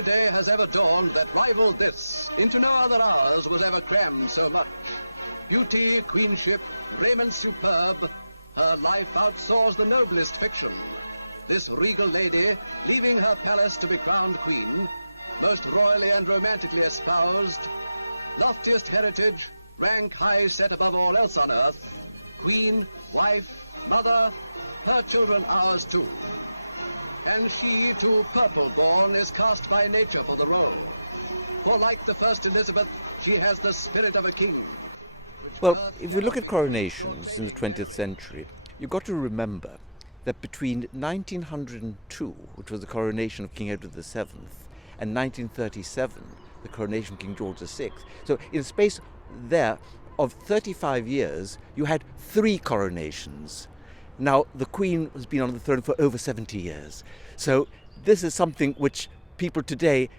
no day has ever dawned that rivaled this. Into no other hours was ever crammed so much. Beauty, queenship, raiment superb, her life outsoars the noblest fiction. This regal lady, leaving her palace to be crowned queen, most royally and romantically espoused, loftiest heritage, rank high set above all else on earth, queen, wife, mother, her children ours too. And she, too purple born, is cast by nature for the role. For like the first Elizabeth, she has the spirit of a king. Well, if you look at coronations in the 20th century, you've got to remember that between 1902, which was the coronation of King Edward VII, and 1937, the coronation of King George VI, so in a space there of 35 years, you had 3 coronations. Now, the Queen has been on the throne for over 70 years. So this is something which people today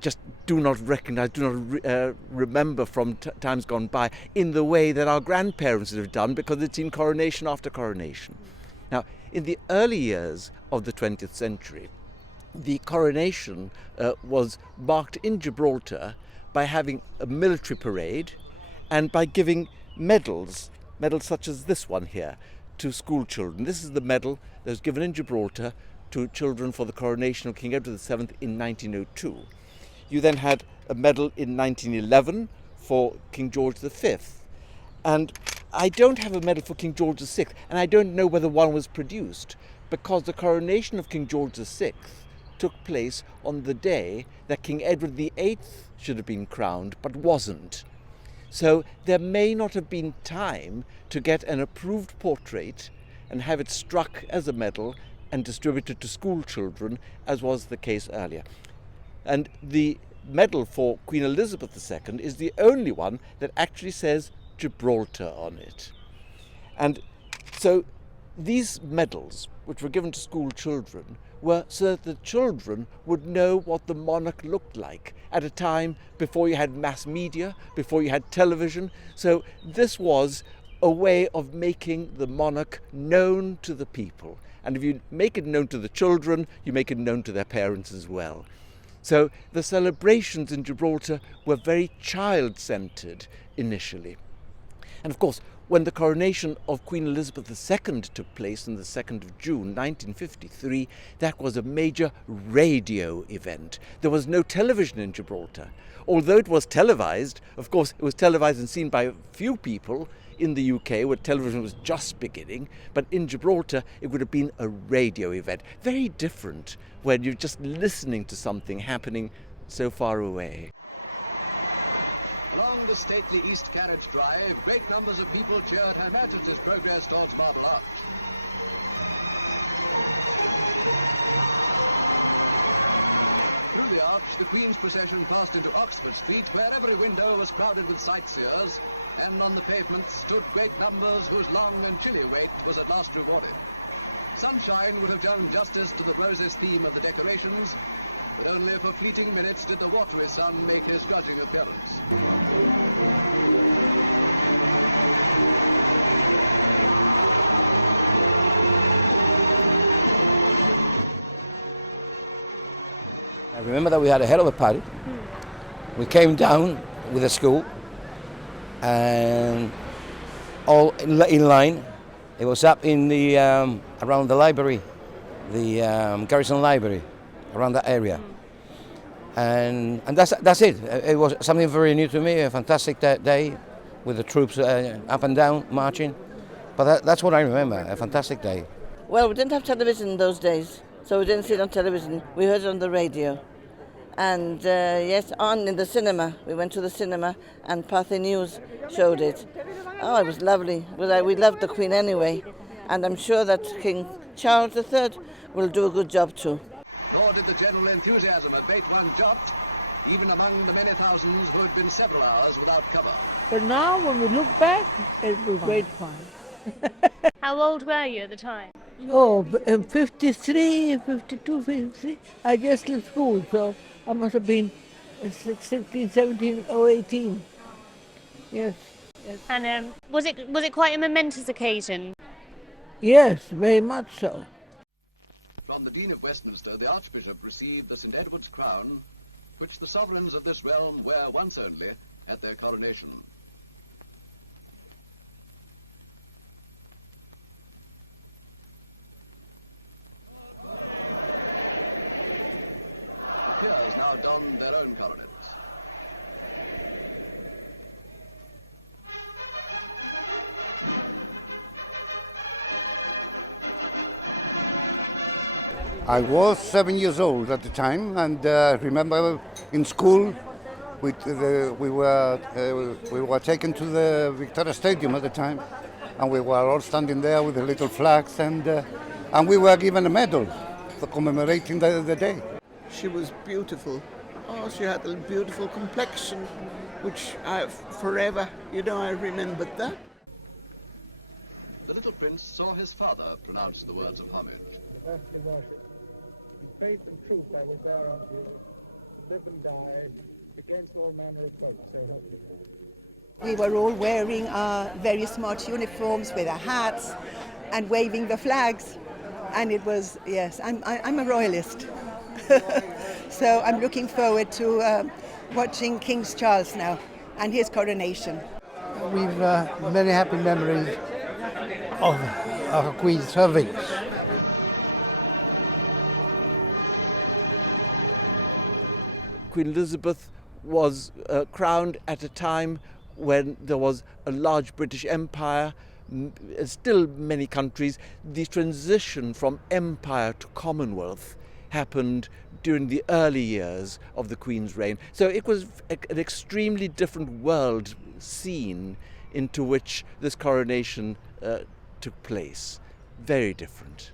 just do not recognize, do not remember from times gone by in the way that our grandparents would have done, because it's been coronation after coronation. Now, in the early years of the 20th century, the coronation was marked in Gibraltar by having a military parade and by giving medals such as this one here, to school children. This is the medal that was given in Gibraltar to children for the coronation of King Edward VII in 1902. You then had a medal in 1911 for King George V. And I don't have a medal for King George VI, and I don't know whether one was produced, because the coronation of King George VI took place on the day that King Edward VIII should have been crowned, but wasn't. So there may not have been time to get an approved portrait and have it struck as a medal and distributed to school children, as was the case earlier. And the medal for Queen Elizabeth II is the only one that actually says Gibraltar on it. And so these medals, which were given to school children, were so that the children would know what the monarch looked like at a time before you had mass media, before you had television. So this was a way of making the monarch known to the people. And if you make it known to the children, you make it known to their parents as well. So the celebrations in Gibraltar were very child-centered initially. And of course, when the coronation of Queen Elizabeth II took place on the 2nd of June 1953, that was a major radio event. There was no television in Gibraltar. Although it was televised, of course, it was televised and seen by a few people in the UK, where television was just beginning, but in Gibraltar it would have been a radio event. Very different, where you're just listening to something happening so far away. Along the stately East Carriage Drive, great numbers of people cheered Her Majesty's progress towards Marble Arch. Through the arch, the Queen's procession passed into Oxford Street, where every window was crowded with sightseers, and on the pavements stood great numbers whose long and chilly wait was at last rewarded. Sunshine would have done justice to the roses theme of the decorations, but only for fleeting minutes did the watery sun make his grudging appearance. Remember that we had a hell of a party. We came down with the school and all in line. It was up in the around the library, the Garrison Library, around that area. And that's it. It was something very new to me, a fantastic day with the troops up and down marching. But that's what I remember, a fantastic day. Well, we didn't have television in those days, so we didn't see it on television. We heard it on the radio. And yes, on in the cinema. We went to the cinema and Parthy News showed it. Oh, it was lovely. We loved the Queen anyway. And I'm sure that King Charles III will do a good job too. Nor did the general enthusiasm abate one jot, even among the many thousands who had been several hours without cover. But now, when we look back, it was great fun. How old were you at the time? Oh, 53, 52, 53. I just left school, so I must have been 16, 17, or 18. Yes. And was it quite a momentous occasion? Yes, very much so. From the Dean of Westminster, the Archbishop received the St. Edward's crown, which the sovereigns of this realm wear once only at their coronation. The peers now don their own coronets. I was 7 years old at the time, and remember in school we were taken to the Victoria Stadium at the time, and we were all standing there with the little flags, and we were given a medal for commemorating the day. She was beautiful. Oh, she had a beautiful complexion, which forever, I remembered that. The little prince saw his father pronounce the words of homage. Earthly worship. In faith and truth I will bear unto you, to live and die against all manner of folk, so help me God. We were all wearing our very smart uniforms with our hats and waving the flags, and it was, yes, I'm a royalist. So I'm looking forward to watching King Charles now and his coronation. We've many happy memories of our Queen's servings. Queen Elizabeth was crowned at a time when there was a large British Empire, still many countries. The transition from empire to Commonwealth happened during the early years of the Queen's reign. So it was an extremely different world scene into which this coronation took place. Very different.